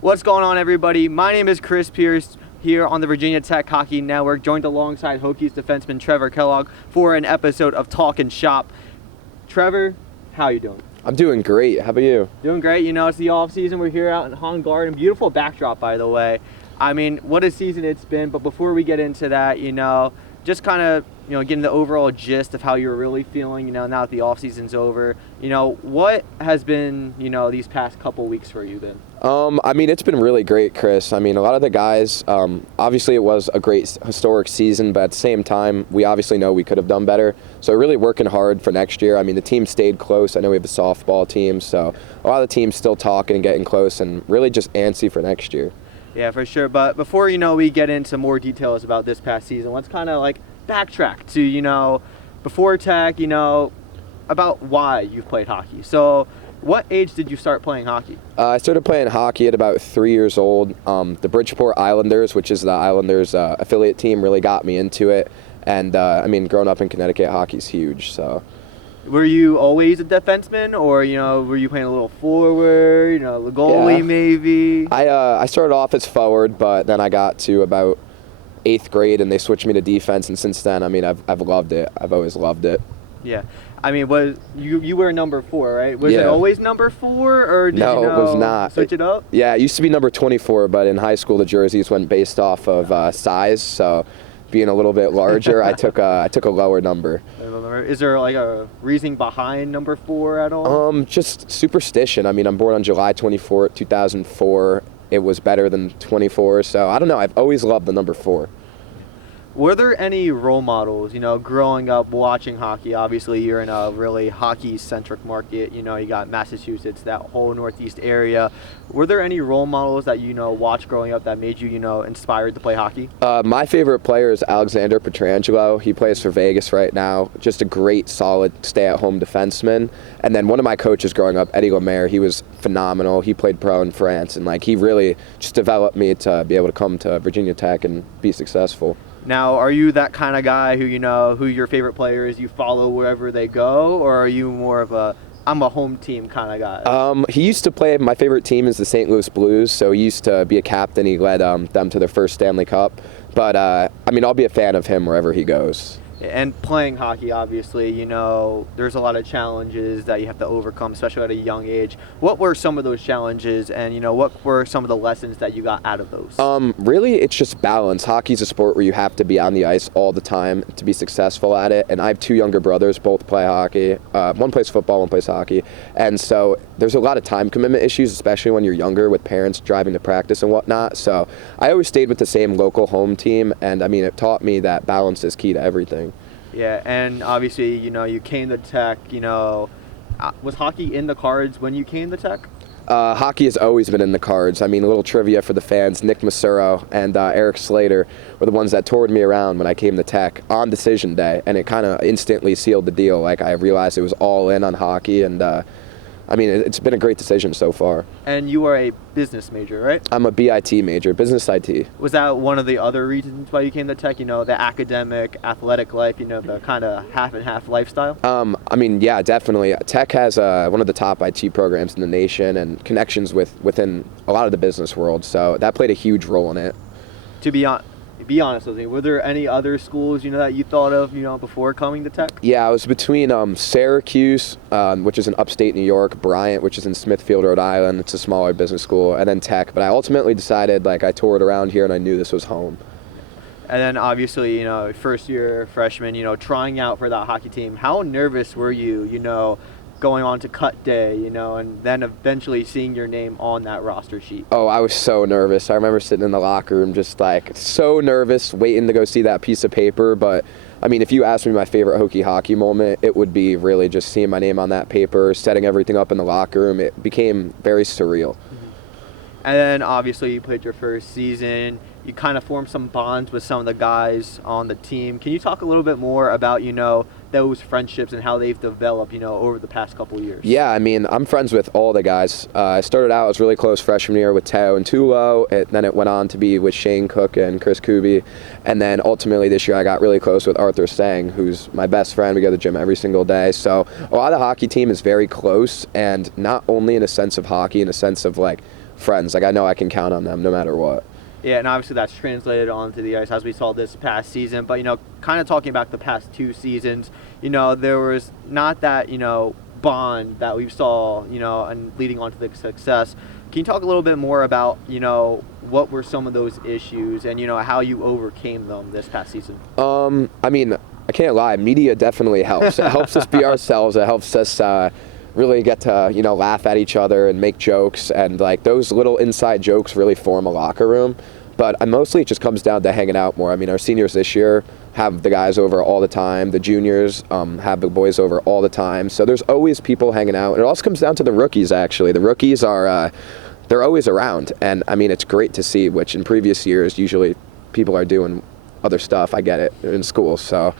What's going on, everybody? My name is Chris Pierce here on the Virginia Tech Hockey Network, joined alongside Hokies defenseman Trevor Kellogg for an episode of Talkin' Shop. Trevor, how you doing? I'm doing great. How about you? Doing great. You know, it's the off season. We're here out in Hong Garden. Beautiful backdrop, by the way. I mean, what a season it's been. But before we get into that, just kind of, getting the overall gist of how you're really feeling, now that the off season's over. What has been, these past couple weeks for you then? It's been really great, Chris. A lot of the guys, obviously it was a great historic season, but at the same time, we obviously know we could have done better. So we're really working hard for next year. The team stayed close. I know we have a softball team, so a lot of the team's still talking and getting close and really just antsy for next year. Yeah, for sure. But before, we get into more details about this past season, let's kind of backtrack to, before Tech, about why you've played hockey. So what age did you start playing hockey? I started playing hockey at about 3 years old. The Bridgeport Islanders, which is the Islanders affiliate team, really got me into it. And, growing up in Connecticut, hockey's huge, so. Were you always a defenseman, or, were you playing a little forward, the goalie maybe? I started off as forward, but then I got to about 8th grade and they switched me to defense, and since then, I've loved it. I've always loved it. Yeah. Was you were number 4, right? Was it always number 4, or did No, it was not. Switch it up? Yeah, it used to be number 24, but in high school the jerseys went based off of size, so being a little bit larger, I took a lower number. Is there a reasoning behind number 4 at all? Just superstition. I'm born on July 24th, 2004. It was better than 24, so I don't know. I've always loved the number 4. Were there any role models, growing up watching hockey? Obviously, you're in a really hockey-centric market. You got Massachusetts, that whole Northeast area. Were there any role models that watched growing up that made you, inspired to play hockey? My favorite player is Alexander Pietrangelo. He plays for Vegas right now. Just a great, solid, stay-at-home defenseman. And then one of my coaches growing up, Eddie Lemaire, he was phenomenal. He played pro in France, and he really just developed me to be able to come to Virginia Tech and be successful. Now, are you that kind of guy who, who your favorite player is, you follow wherever they go, or are you more of I'm a home team kind of guy? He used to play, my favorite team is the St. Louis Blues, so he used to be a captain. He led them to their first Stanley Cup. But, I'll be a fan of him wherever he goes. And playing hockey, obviously, there's a lot of challenges that you have to overcome, especially at a young age. What were some of those challenges, and, what were some of the lessons that you got out of those? Really, it's just balance. Hockey's a sport where you have to be on the ice all the time to be successful at it. And I have 2 younger brothers, both play hockey. One plays football, one plays hockey. And so there's a lot of time commitment issues, especially when you're younger with parents driving to practice and whatnot. So I always stayed with the same local home team, and, it taught me that balance is key to everything. Yeah, and obviously, you came to Tech, was hockey in the cards when you came to Tech? Hockey has always been in the cards. A little trivia for the fans. Nick Massuro and Eric Slater were the ones that toured me around when I came to Tech on decision day, and it kind of instantly sealed the deal. I realized it was all in on hockey, and it's been a great decision so far. And you are a business major, right? I'm a BIT major, business IT. Was that one of the other reasons why you came to Tech, the academic, athletic life, the kind of half and half lifestyle? Yeah, definitely. Tech has one of the top IT programs in the nation and connections within a lot of the business world, so that played a huge role in it. To be honest with me, were there any other schools, that you thought of, before coming to Tech? Yeah, I was between Syracuse, which is in upstate New York, Bryant, which is in Smithfield, Rhode Island. It's a smaller business school, and then Tech. But I ultimately decided, I toured around here, and I knew this was home. And then obviously, first year freshman, trying out for that hockey team. How nervous were you, going on to cut day, and then eventually seeing your name on that roster sheet? Oh, I was so nervous. I remember sitting in the locker room just so nervous, waiting to go see that piece of paper. But if you asked me my favorite hockey moment, it would be really just seeing my name on that paper, setting everything up in the locker room. It became very surreal. And then obviously you played your first season. You kind of formed some bonds with some of the guys on the team. Can you talk a little bit more about, those friendships and how they've developed, over the past couple of years? Yeah, I'm friends with all the guys. I started out, I was really close freshman year with Teo and Tulo. Then it went on to be with Shane Cook and Chris Kuby. And then ultimately this year I got really close with Arthur Sang, who's my best friend. We go to the gym every single day. So a lot of the hockey team is very close, and not only in a sense of hockey, in a sense of friends. Like, I know I can count on them no matter what. Yeah, and obviously that's translated onto the ice as we saw this past season. But, kind of talking about the past 2 seasons, there was not that, bond that we saw, and leading on to the success. Can you talk a little bit more about, what were some of those issues and, how you overcame them this past season? I mean, I can't lie. Media definitely helps. It helps us be ourselves. It helps us really get to, laugh at each other and make jokes. And, like, those little inside jokes really form a locker room. But mostly it just comes down to hanging out more. I mean, our seniors this year have the guys over all the time. The juniors have the boys over all the time. So there's always people hanging out. And it also comes down to the rookies, actually. The rookies are they're always around. And, I mean, it's great to see, which in previous years, usually people are doing other stuff. I get it, in school, so.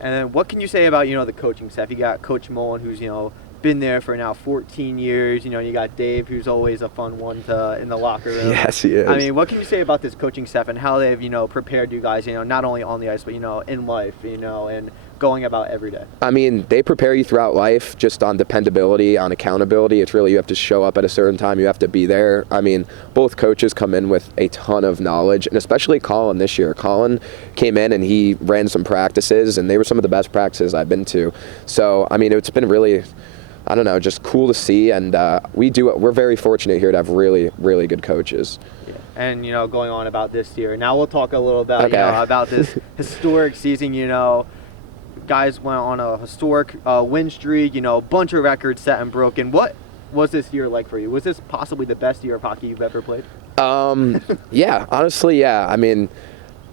And then what can you say about, the coaching staff? You got Coach Mullen, who's, been there for now 14 years. You got Dave, who's always a fun one in the locker room. Yes, he is. I mean, what can you say about this coaching staff and how they've, prepared you guys, not only on the ice, but, in life, and going about every day? I mean, they prepare you throughout life just on dependability, on accountability. It's really, you have to show up at a certain time. You have to be there. I mean, both coaches come in with a ton of knowledge, and especially Colin this year. Colin came in and he ran some practices, and they were some of the best practices I've been to. So, I mean, it's been really, I don't know, just cool to see, and we're very fortunate here to have really, really good coaches. Yeah. And, going on about this year, now we'll talk a little about, okay. About this historic season. Guys went on a historic win streak, a bunch of records set and broken. What was this year like for you? Was this possibly the best year of hockey you've ever played? Yeah, honestly, yeah. I mean,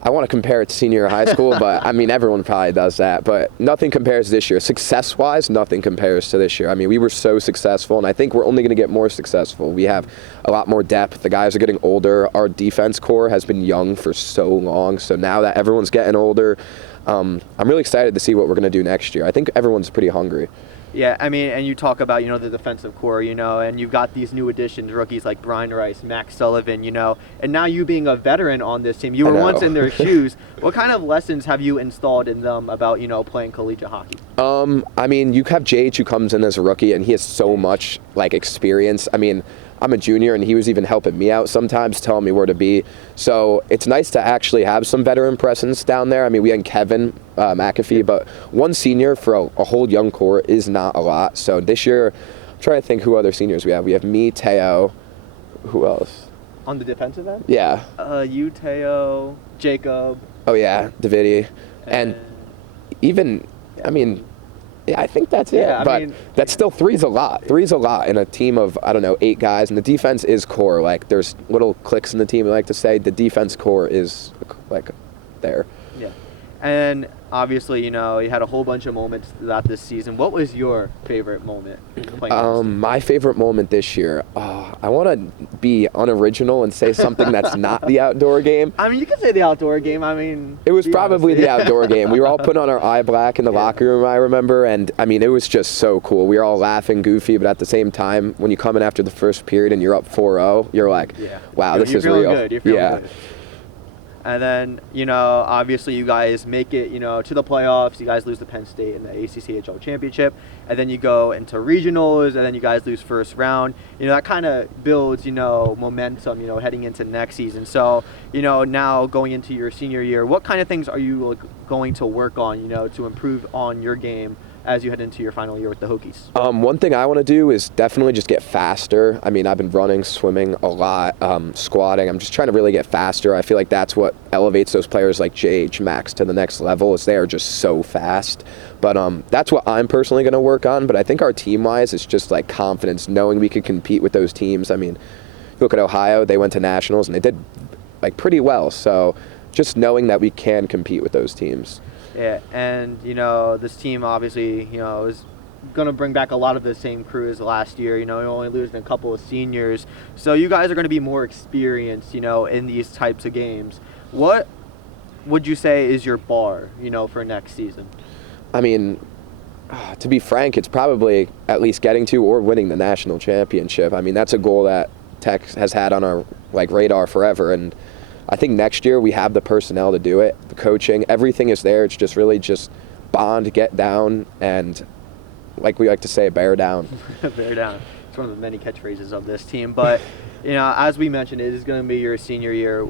I want to compare it to senior year of high school, but I mean, everyone probably does that. But nothing compares this year. Success-wise, nothing compares to this year. I mean, we were so successful, and I think we're only going to get more successful. We have a lot more depth. The guys are getting older. Our defense core has been young for so long. So now that everyone's getting older, I'm really excited to see what we're going to do next year. I think everyone's pretty hungry. Yeah, I mean, and you talk about, the defensive core, and you've got these new additions, rookies like Brian Rice, Max Sullivan, and now you being a veteran on this team, you were once in their shoes. What kind of lessons have you installed in them about, playing collegiate hockey? I mean, you have JH who comes in as a rookie, and he has so much, experience. I mean, I'm a junior, and he was even helping me out sometimes, telling me where to be. So it's nice to actually have some veteran presence down there. I mean, we had Kevin McAfee, but one senior for a whole young core is not a lot. So this year, I'm trying to think who other seniors we have. We have me, Teo, who else? On the defensive end? Yeah. You, Teo, Jacob. Oh, yeah, Davidi. And even, I mean, yeah, I think that's it. Yeah, but that's still three's a lot. Three's a lot in a team of, 8 guys. And the defense is core. Like, there's little clicks in the team, I like to say. The defense core is, there. Yeah. And obviously, you had a whole bunch of moments throughout this season. What was your favorite moment playing? My favorite moment this year, I want to be unoriginal and say something that's not the outdoor game. I mean, you can say the outdoor game. I mean, it was probably the outdoor game. We were all putting on our eye black in the locker room, I remember, and I mean, it was just so cool. We were all laughing, goofy, but at the same time, when you come in after the first period and you're up 4-0, you're like, wow, this is real. You're feeling good. And then, obviously you guys make it, to the playoffs. You guys lose to Penn State in the ACCHL championship. And then you go into regionals, and then you guys lose first round. That kind of builds, momentum, heading into next season. So, now going into your senior year, what kind of things are you going to work on, to improve on your game as you head into your final year with the Hokies? One thing I want to do is definitely just get faster. I mean, I've been running, swimming a lot, squatting. I'm just trying to really get faster. I feel like that's what elevates those players like JH, Max to the next level, is they are just so fast. But that's what I'm personally going to work on. But I think our team-wise, it's just confidence, knowing we could compete with those teams. I mean, look at Ohio, they went to nationals and they did pretty well. So just knowing that we can compete with those teams. Yeah, and, this team obviously, is going to bring back a lot of the same crew as last year. You're only losing a couple of seniors. So you guys are going to be more experienced, in these types of games. What would you say is your bar, for next season? I mean, to be frank, it's probably at least getting to or winning the national championship. I mean, that's a goal that Tech has had on our, radar forever, and I think next year we have the personnel to do it, the coaching, everything is there. It's just really just bond, get down, and like we like to say, bear down. Bear down. It's one of the many catchphrases of this team. But, you know, as we mentioned, it is going to be your senior year.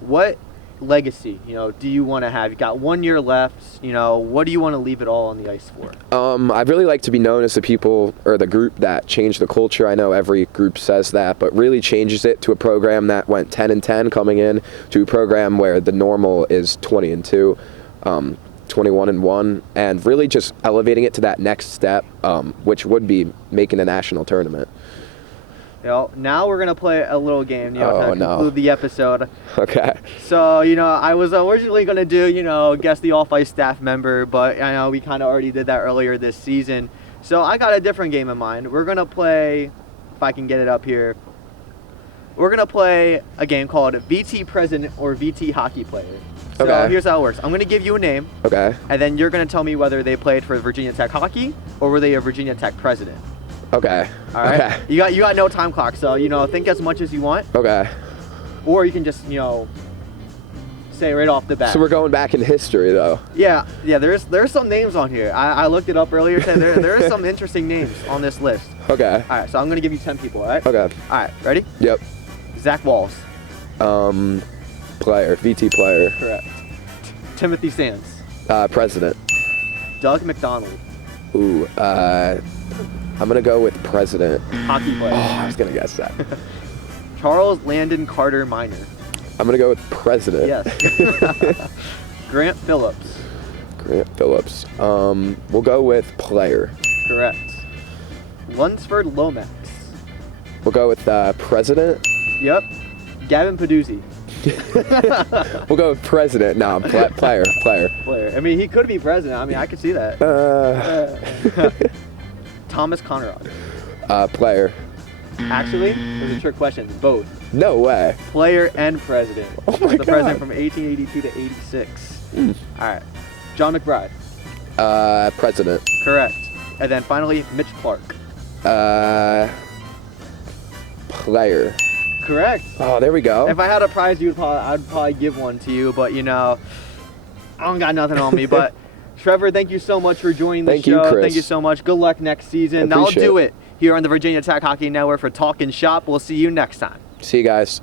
What legacy, you know, do you want to have? You got 1 year left. You know, what do you want to leave it all on the ice for? I'd really like to be known as the people or the group that changed the culture. I know every group says that, but really changes it to a program that went 10-10 coming in to a program where the normal is 20-2, 21-1, and really just elevating it to that next step, which would be making a national tournament. You know, now we're going to play a little game, you know, Oh, to no. conclude the episode. Okay. So, you know, I was originally going to do, you know, guess the off-ice staff member, but I know we kind of already did that earlier this season. So I got a different game in mind. We're going to play, if I can get it up here, we're going to play a game called VT President or VT Hockey Player. So Okay. here's how it works. I'm going to give you a name, Okay. and then you're going to tell me whether they played for Virginia Tech Hockey or were they a Virginia Tech president. Okay. All right. Okay. You got no time clock, so you know, think as much as you want, Okay. or you can just, you know, say right off the bat. So we're going back in history, though. Yeah. There's some names on here. I looked it up earlier today. There is some interesting names on this list. Okay. All right, so I'm gonna give you 10 people. All right. Okay. All right. Ready? Yep. Zach Walls. Player. VT player. Correct. Timothy Sands. President. Doug McDonald. Ooh. I'm gonna go with president. Hockey player. Oh, I was gonna guess that. Charles Landon Carter Minor. I'm gonna go with president. Yes. Grant Phillips. Grant Phillips. We'll go with player. Correct. Lunsford Lomax. We'll go with president. Yep. Gavin Peduzzi. We'll go with president. No, player. Player. Player. I mean, he could be president. I mean, I could see that. Thomas Conrad. Player. Actually, there's a trick question. Both. No way. Player and president. Oh my the God. president from 1882 to 86. All right. John McBride. President. Correct. And then finally, Mitch Clark. Player. Correct. Oh, there we go. If I had a prize, I'd probably give one to you, but you know, I don't got nothing on me. But Trevor, thank you so much for joining the Thank you, show. Chris. Thank you so much. Good luck next season. That'll Appreciate do it. it here on the Virginia Tech Hockey Network for Talkin' Shop. We'll see you next time. See you guys.